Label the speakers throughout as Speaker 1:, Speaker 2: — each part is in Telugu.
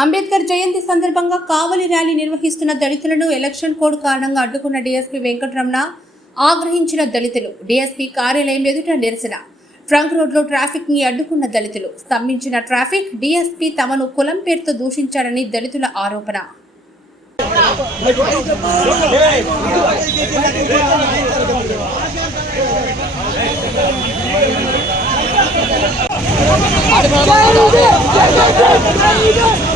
Speaker 1: అంబేద్కర్ జయంతి సందర్భంగా కావలి ర్యాలీ నిర్వహిస్తున్న దళితులను ఎలక్షన్ కోడ్ కారణంగా అడ్డుకున్న డీఎస్పీ వెంకటరమణ ఆగ్రహించిన దళితులు. డీఎస్పీ కార్యాలయం ఎదుట నిరసన. ట్రంక్ రోడ్లో ట్రాఫిక్ని అడ్డుకున్న దళితులు. స్తంభించిన ట్రాఫిక్ డీఎస్పీ తమను కులం పేరుతో దూషించారని దళితుల ఆరోపణ.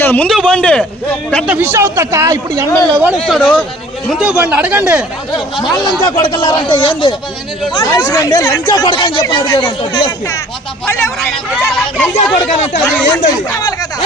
Speaker 2: ఇస్తున్నాడు కదా ముందుకు బండి పెద్ద ఫిష్ అవుతాక ఇప్పుడు ఎమ్మెల్యే కూడా ఇస్తాడు ముందుకు బండి అడగండి. మా లంచా కొడకలారంటే ఏంది? రాయిస్ బండి లంచా కొడక అని చెప్పి అడిగాడంట డిఎస్పీ లంచా కొడకనంటే అది ఏంది? అది?